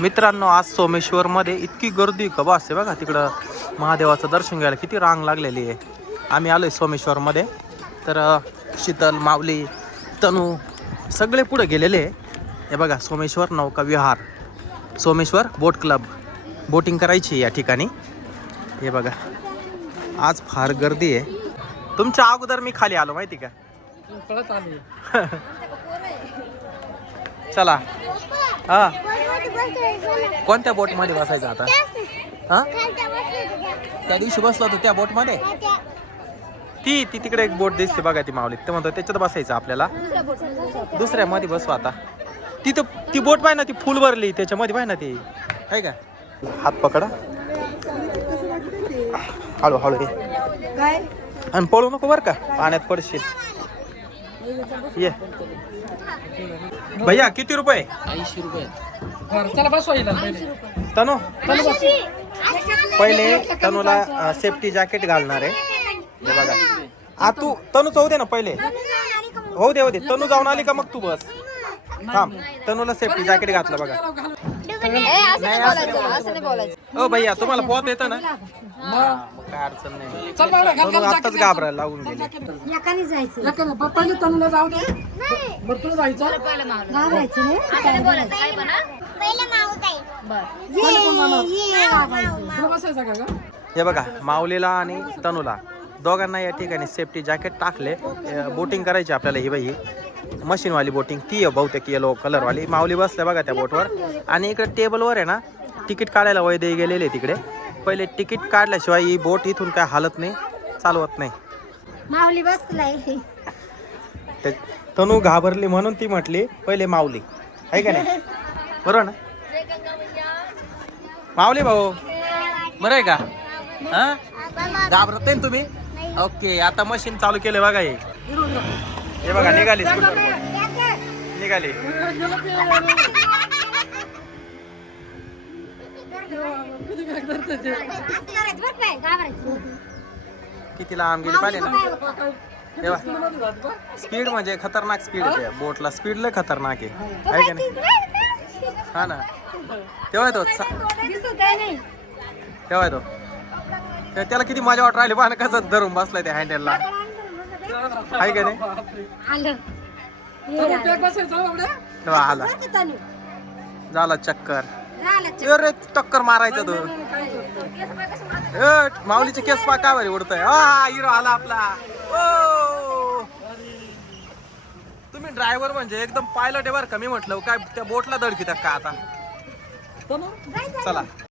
मित्रांनो आज सोमेश्वरमध्ये इतकी गर्दी का बस आहे बघा तिकडं. महादेवाचं दर्शन घ्यायला किती रांग लागलेली आहे. आम्ही आलो आहे सोमेश्वरमध्ये. तर शीतल माऊली तनू सगळे पुढे गेलेले आहे. हे बघा सोमेश्वर नौका विहार. Someshwar boat club. बोटिंग करायची या ठिकाणी. हे बघा आज फार गर्दी आहे. तुमच्या अगोदर मी खाली आलो माहिती का? चला. हा. कोणत्या बोटमध्ये बसायचं आता? हा? त्या दिवशी बसलो होतो त्या बोटमध्ये? ती ती तिकडे एक बोट दिसते बघा ती माऊली. ते म्हणतो त्याच्यात बसायचं आपल्याला. दुसऱ्या मध्ये बसू आता. तिथं ती बोट पाहिजे ना ती फुल भरली. त्याच्यामध्ये पाहिजे ना ती. आहे का? हात पकडा. हळू हळू काय? आणि पळू नको बरं का. पाण्यात पडशील. ये. भैया किती रुपये? ऐंशी रुपये. बरं चला बसवा येईल पहिले तनु चला बस. पहिले तनूला सेफ्टी जॅकेट घालणार आहे. हे बघा. आ तू तनू जाऊ दे ना पहिले. हो दे हो दे. तनू जाऊन आली का मग तू बस. थांब. तनूला सेफ्टी जॅकेट घातलं बघा. नाही, असं नाही. ओ भैया तुम्हाला पोहत येतं ना? हा, मग. काय अडचण नाही. चल बाळा, घाल, तनू घाल, आत्ताच jacket घाबरायला लागून गेली. एकाने जायचं. पहिले तनुला जाऊ दे. बरं तुला जायचं? घाबरायचं नाही. ये ये घाबरायचं. तुला बसायचं का ग? हे बघा माऊलीला आणि तनूला दोघांना या ठिकाणी सेफ्टी जॅकेट टाकले. बोटिंग करायची आपल्याला ही बाई. मशीनवाली बोटिंग ती आहे बहुतेक येलो कलरवाली माऊली बसल्या बघा त्या बोटवर आणि इकडे टेबलवर आहे ना तिकीट काढायला वैदे गेलेले तिकडे पहिले तिकीट काढल्याशिवाय ही बोट इथून काय हालत नाही चालवत नाही. माऊली बसलाय. ते तनू घाबरली म्हणून ती म्हटली पहिले माऊली. आहे का नाही? बरोबर ना? माऊली भाऊ बरं आहे का? हा? घाबरत नाही ना तुम्ही? ओके आता मशीन चालू केलं बघा हे. हे बघा निघाली स्कूटर निघाली. किती किती लांब गेली पाहिले ना? तेव्हा? स्पीड म्हणजे खतरनाक स्पीड आहे बोटला स्पीड लय खतरनाक आहे. आहे का नाही? हा ना. तेव्हा तो चा- दिसत आहे नाही. तेव्हा तो ते- त्याला किती मजा वाट राहिली पाहा कसं धरून बसलाय त्या हँडलला आहे का नाही? आलं. हो आला. झाला चक्कर. टक्कर मारायचा तो. ए, माऊलीचे केस पा काय बरे उडतोय? हा हिरो आला आपला. ओ! तुम्ही ड्रायव्हर म्हणजे एकदम पायलट आहे बरं का मी म्हटलं काय त्या बोटला धडकितात का आता? चला.